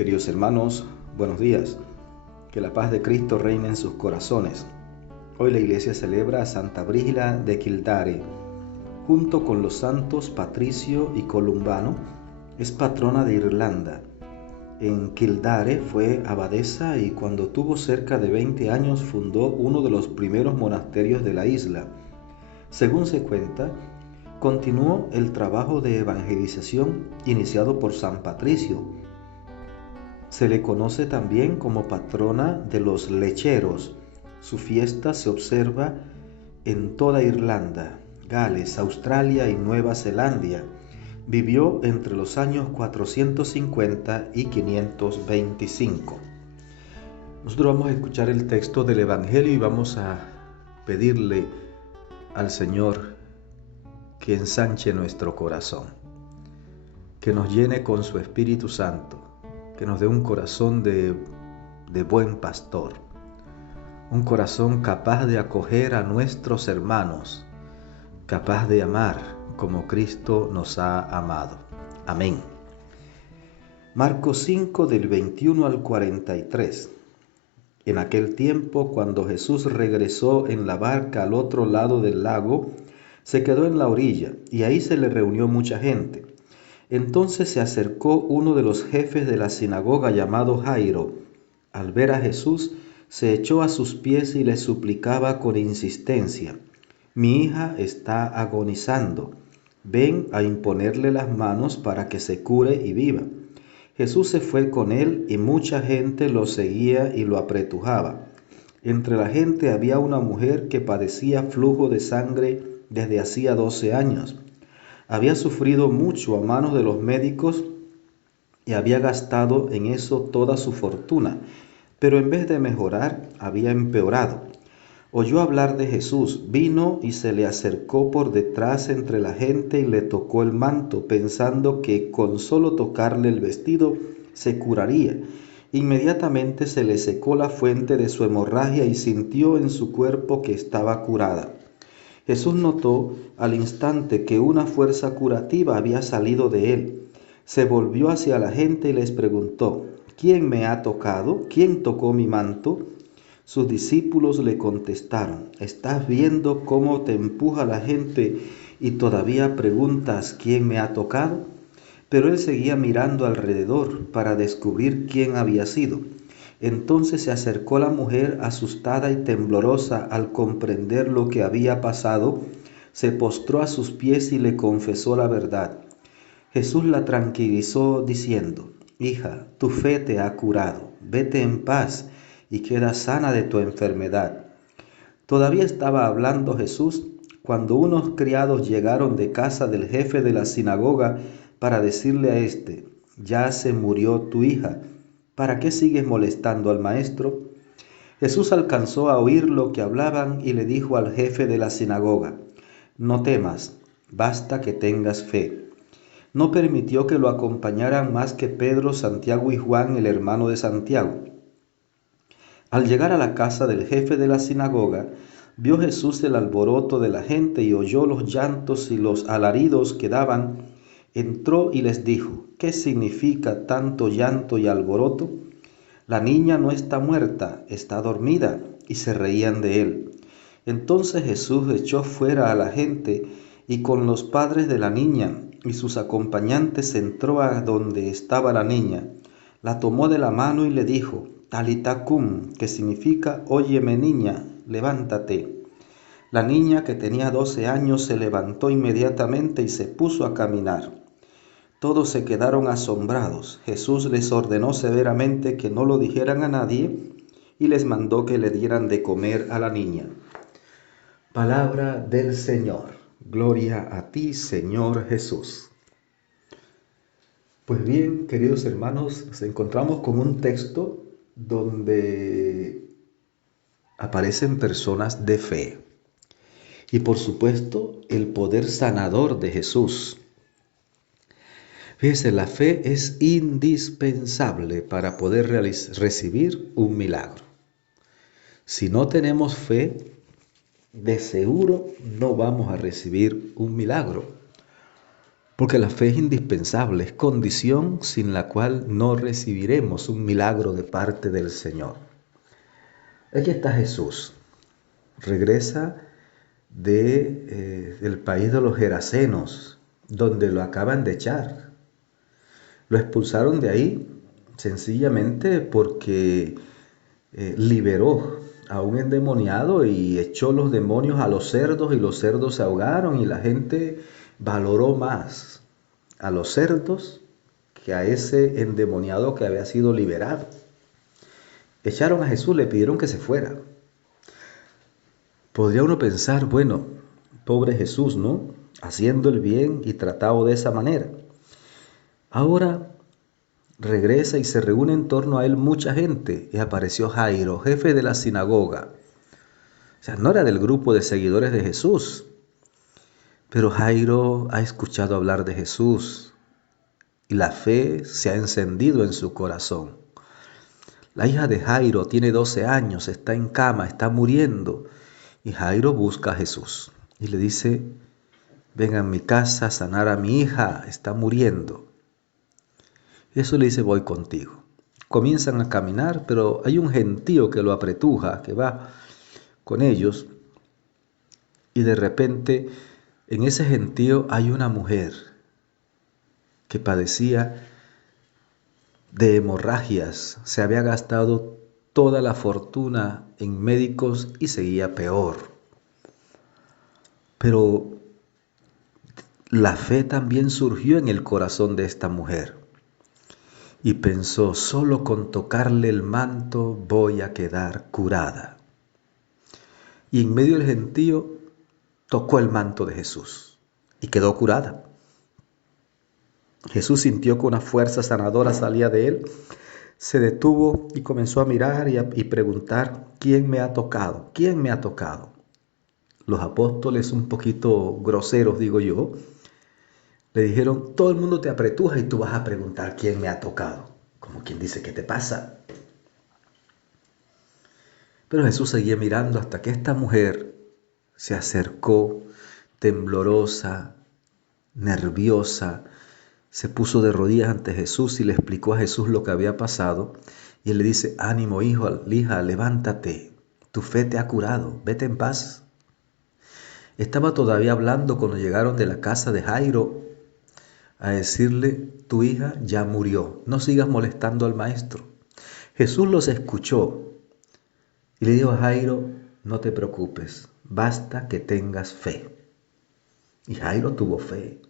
Queridos hermanos, buenos días. Que la paz de Cristo reine en sus corazones. Hoy la Iglesia celebra a Santa Brígida de Kildare. Junto con los santos Patricio y Columbano, es patrona de Irlanda. En Kildare fue abadesa y cuando tuvo cerca de 20 años fundó uno de los primeros monasterios de la isla. Según se cuenta, continuó el trabajo de evangelización iniciado por San Patricio. Se le conoce también como patrona de los lecheros. Su fiesta se observa en toda Irlanda, Gales, Australia y Nueva Zelanda. Vivió entre los años 450 y 525. Nosotros vamos a escuchar el texto del Evangelio y vamos a pedirle al Señor que ensanche nuestro corazón, que nos llene con su Espíritu Santo, que nos dé un corazón de buen pastor, un corazón capaz de acoger a nuestros hermanos, capaz de amar como Cristo nos ha amado. Amén. Marcos 5 del 21 al 43. En aquel tiempo, cuando Jesús regresó en la barca al otro lado del lago, se quedó en la orilla y ahí se le reunió mucha gente. Entonces se acercó uno de los jefes de la sinagoga llamado Jairo. Al ver a Jesús, se echó a sus pies y le suplicaba con insistencia: Mi hija está agonizando. Ven a imponerle las manos para que se cure y viva. Jesús se fue con él y mucha gente lo seguía y lo apretujaba. Entre la gente había una mujer que padecía flujo de sangre desde hacía 12 años. Había sufrido mucho a manos de los médicos y había gastado en eso toda su fortuna, pero en vez de mejorar, había empeorado. Oyó hablar de Jesús, vino y se le acercó por detrás entre la gente y le tocó el manto, pensando que con solo tocarle el vestido se curaría. Inmediatamente se le secó la fuente de su hemorragia y sintió en su cuerpo que estaba curada. Jesús notó al instante que una fuerza curativa había salido de él. Se volvió hacia la gente y les preguntó: ¿Quién me ha tocado? ¿Quién tocó mi manto? Sus discípulos le contestaron: ¿Estás viendo cómo te empuja la gente y todavía preguntas quién me ha tocado? Pero él seguía mirando alrededor para descubrir quién había sido. Entonces se acercó la mujer asustada y temblorosa al comprender lo que había pasado, se postró a sus pies y le confesó la verdad. Jesús la tranquilizó diciendo: Hija, tu fe te ha curado, vete en paz y queda sana de tu enfermedad. Todavía estaba hablando Jesús cuando unos criados llegaron de casa del jefe de la sinagoga para decirle a éste: Ya se murió tu hija, ¿para qué sigues molestando al maestro? Jesús alcanzó a oír lo que hablaban y le dijo al jefe de la sinagoga: No temas, basta que tengas fe. No permitió que lo acompañaran más que Pedro, Santiago y Juan, el hermano de Santiago. Al llegar a la casa del jefe de la sinagoga, vio Jesús el alboroto de la gente y oyó los llantos y los alaridos que daban. Entró y les dijo: ¿Qué significa tanto llanto y alboroto? La niña no está muerta, está dormida. Y se reían de él. Entonces Jesús echó fuera a la gente y con los padres de la niña y sus acompañantes entró a donde estaba la niña. La tomó de la mano y le dijo: Talita cum, que significa Óyeme niña, levántate. La niña, que tenía 12 años, se levantó inmediatamente y se puso a caminar. Todos se quedaron asombrados. Jesús les ordenó severamente que no lo dijeran a nadie y les mandó que le dieran de comer a la niña. Palabra del Señor. Gloria a ti, Señor Jesús. Pues bien, queridos hermanos, nos encontramos con un texto donde aparecen personas de fe y por supuesto el poder sanador de Jesús. Fíjese, la fe es indispensable para poder recibir un milagro. Si no tenemos fe, de seguro no vamos a recibir un milagro. Porque la fe es indispensable, es condición sin la cual no recibiremos un milagro de parte del Señor. Aquí está Jesús. Regresa del país de los Gerasenos, donde lo acaban de echar. Lo expulsaron de ahí sencillamente porque liberó a un endemoniado y echó los demonios a los cerdos, y los cerdos se ahogaron, y la gente valoró más a los cerdos que a ese endemoniado que había sido liberado. Echaron a Jesús, le pidieron que se fuera. Podría uno pensar, bueno, pobre Jesús, ¿no? Haciendo el bien y tratado de esa manera. Ahora regresa y se reúne en torno a él mucha gente, y apareció Jairo, jefe de la sinagoga. O sea, no era del grupo de seguidores de Jesús, pero Jairo ha escuchado hablar de Jesús y la fe se ha encendido en su corazón. La hija de Jairo tiene 12 años, está en cama, está muriendo, y Jairo busca a Jesús y le dice: venga a mi casa a sanar a mi hija, está muriendo. Y eso le dice: voy contigo. Comienzan a caminar, pero hay un gentío que lo apretuja, que va con ellos, y de repente en ese gentío hay una mujer que padecía de hemorragias, se había gastado toda la fortuna en médicos y seguía peor. Pero la fe también surgió en el corazón de esta mujer y pensó: solo con tocarle el manto voy a quedar curada. Y en medio del gentío tocó el manto de Jesús y quedó curada. Jesús sintió que una fuerza sanadora salía de él, se detuvo y comenzó a mirar y preguntar: ¿quién me ha tocado? ¿Quién me ha tocado? Los apóstoles, un poquito groseros, digo yo, le dijeron: todo el mundo te apretuja y tú vas a preguntar quién me ha tocado. Como quien dice: ¿qué te pasa? Pero Jesús seguía mirando hasta que esta mujer se acercó, temblorosa, nerviosa, se puso de rodillas ante Jesús y le explicó a Jesús lo que había pasado. Y él le dice: ánimo, hija, levántate, tu fe te ha curado, vete en paz. Estaba todavía hablando cuando llegaron de la casa de Jairo a decirle: tu hija ya murió, no sigas molestando al maestro. Jesús los escuchó y le dijo a Jairo: no te preocupes, basta que tengas fe. Y Jairo tuvo fe.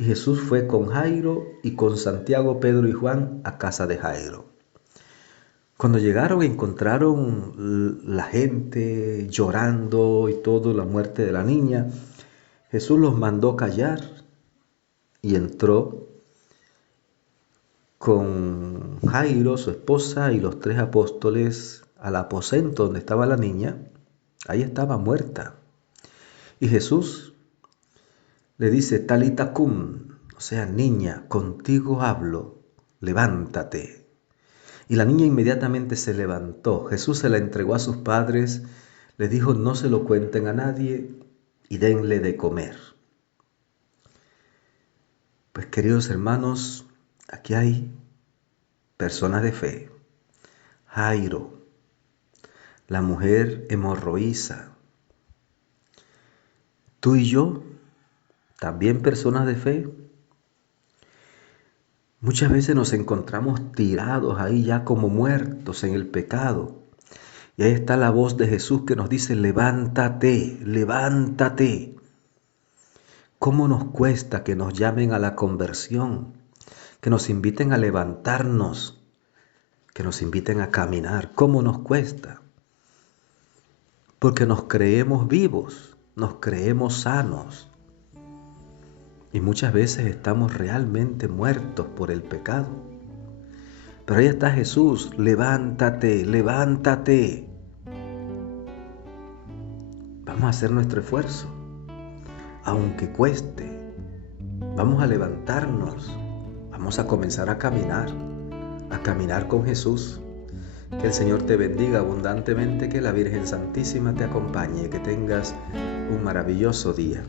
Y Jesús fue con Jairo y con Santiago, Pedro y Juan a casa de Jairo. Cuando llegaron encontraron la gente llorando y todo, la muerte de la niña. Jesús los mandó callar y entró con Jairo, su esposa, y los 3 apóstoles al aposento donde estaba la niña. Ahí estaba muerta. Y Jesús le dice: Talita cum, o sea, niña, contigo hablo, levántate. Y la niña inmediatamente se levantó. Jesús se la entregó a sus padres, les dijo: no se lo cuenten a nadie y denle de comer. Pues, queridos hermanos, aquí hay personas de fe. Jairo, la mujer hemorroísa, tú y yo, también personas de fe. Muchas veces nos encontramos tirados ahí ya como muertos en el pecado. Y ahí está la voz de Jesús que nos dice: levántate, levántate. ¿Cómo nos cuesta que nos llamen a la conversión? Que nos inviten a levantarnos, que nos inviten a caminar. ¿Cómo nos cuesta? Porque nos creemos vivos, nos creemos sanos. Y muchas veces estamos realmente muertos por el pecado. Pero ahí está Jesús: levántate, levántate. Vamos a hacer nuestro esfuerzo, aunque cueste. Vamos a levantarnos, vamos a comenzar a caminar con Jesús. Que el Señor te bendiga abundantemente, que la Virgen Santísima te acompañe, que tengas un maravilloso día.